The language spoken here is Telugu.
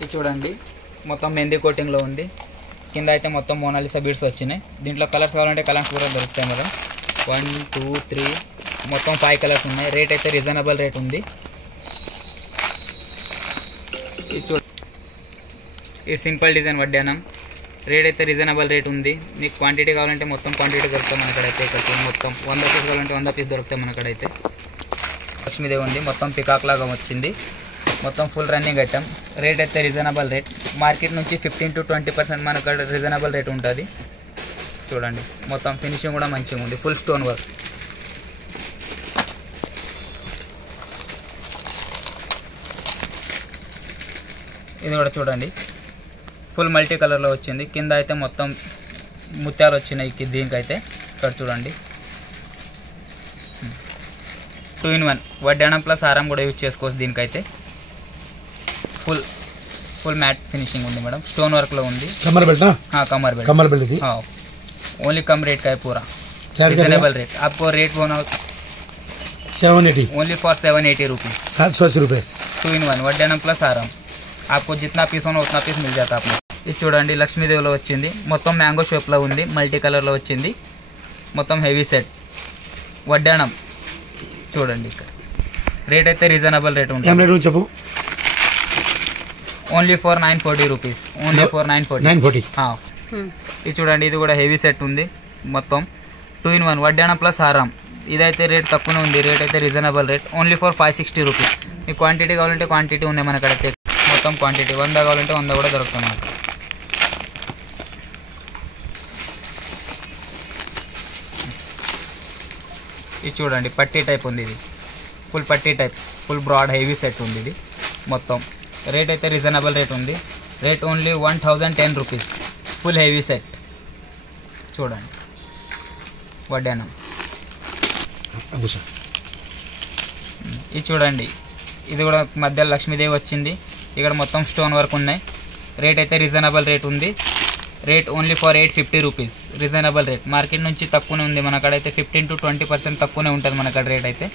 ఇది చూడండి మొత్తం మెహందీ కోటింగ్లో ఉంది. కింద అయితే మొత్తం మోనాలిసా బీడ్స్ వచ్చినాయి. దీంట్లో కలర్స్ కావాలంటే కలర్స్ కూడా దొరుకుతాయి మేడం. 1 2 3 మొత్తం 5 కలర్స్ ఉన్నాయి. రేట్ అయితే రీజనబుల్ రేట్ ఉంది. ఇది ఈ సింపుల్ డిజైన్ వడ్డానం. రేట్ అయితే రీజనబుల్ రేట్ ఉంది. మీకు క్వాంటిటీ కావాలంటే మొత్తం క్వాంటిటీ దొరుకుతాయి మనకడైతే. ఇక్కడ మొత్తం 100 పీస్ కావాలంటే 100 పీస్ దొరుకుతాయి మనకడైతే. లక్ష్మీదేవి ఉంది, మొత్తం పికాక్ లాగా వచ్చింది. మొత్తం ఫుల్ రన్నింగ్ ఐటమ్. రేట్ అయితే రీజనబుల్ రేట్. మార్కెట్ నుంచి 15 to 20% మనకు రీజనబుల్ రేట్ ఉంటుంది. చూడండి మొత్తం ఫినిషింగ్ కూడా మంచిగా ఉంది. Full stone work. ఇది కూడా చూడండి ఫుల్ మల్టీ కలర్లో వచ్చింది. కింద అయితే మొత్తం ముత్యాలు వచ్చినాయి దీనికైతే. ఇక్కడ చూడండి 2 in 1 వడ్డానం ప్లస్ హారం కూడా యూజ్ చేసుకోవచ్చు దీనికైతే. फुल मैट फिनिशिंग ఉంది मैडम. स्टोन वर्क लो ఉంది. कमर बेल्ट ना? हाँ कमर बेल्ट थी. हाँ ओनली कम रेट का है पूरा. Reasonable rate. आपको रेट बोना 780 ओनली फॉर 780 रुपीज़. 700 रुपये. 2 in 1 वड्डाనం प्लस हारम. आपको जितना पीस होना उतना पीस मिल जाता है आपको. ఇది చూడండి లక్ష్మీదేవిలో వచ్చింది. మొత్తం మ్యాంగో షేప్లో ఉంది. మల్టీ కలర్లో వచ్చింది. మొత్తం హెవీ సెట్ వడ్డానం. చూడండి ఇక్కడ రేట్ అయితే రీజనబుల్ రేట్ ఉంటుంది. చెప్పు. Only for 940 rupees. Only for 940. ఇది చూడండి ఇది కూడా హెవీ సెట్ ఉంది. మొత్తం 2 in 1 వడ్డానం ప్లస్ హారం. ఇదైతే రేట్ తక్కువనే ఉంది. రేట్ అయితే reasonable rate. Only for 560 rupees. మీకు క్వాంటిటీ కావాలంటే క్వాంటిటీ ఉన్నాయి మనకైతే. మొత్తం క్వాంటిటీ 100 కావాలంటే 100 కూడా దొరుకుతాయి మనకు. ఇది చూడండి పట్టీ టైప్ ఉంది. ఇది ఫుల్ పట్టీ type. Full broad heavy set ఉంది ఇది మొత్తం. రేట్ అయితే రీజనబుల్ రేట్ ఉంది. Rate only 1010 rupees. Full heavy set. చూడండి వడ్డానం. ఇది చూడండి ఇది కూడా మధ్యలో లక్ష్మీదేవి వచ్చింది. ఇక్కడ మొత్తం స్టోన్ వర్క్ ఉన్నాయి. రేట్ అయితే రీజనబుల్ రేట్ ఉంది. Rate only for 850 rupees. Reasonable rate. Market నుంచి తక్కువనే ఉంది మనకడైతే. 15 to 20% తక్కువనే ఉంటుంది మనకడ రేట్ అయితే.